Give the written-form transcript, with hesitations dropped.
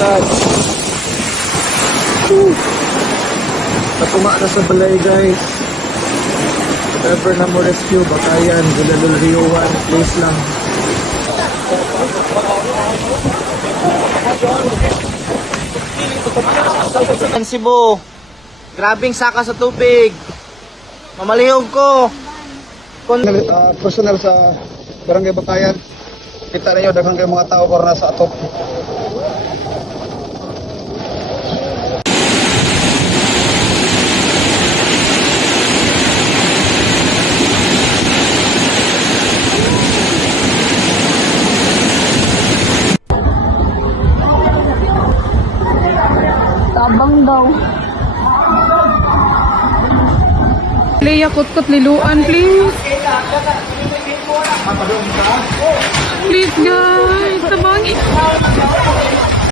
God. Natuma na sa balay guys. Whatever na mo rescue, bakayan, Gulalul Rio 1, please lang. Cebu, grabing saka sa tubig. Mamalihog ko. Personal sa Barangay Bakayan. Kita ninyo daghang kay mga tao karon sa atop. Tabang daw. Leia, kot-kot liluan, please. Please, guys. Tabangin.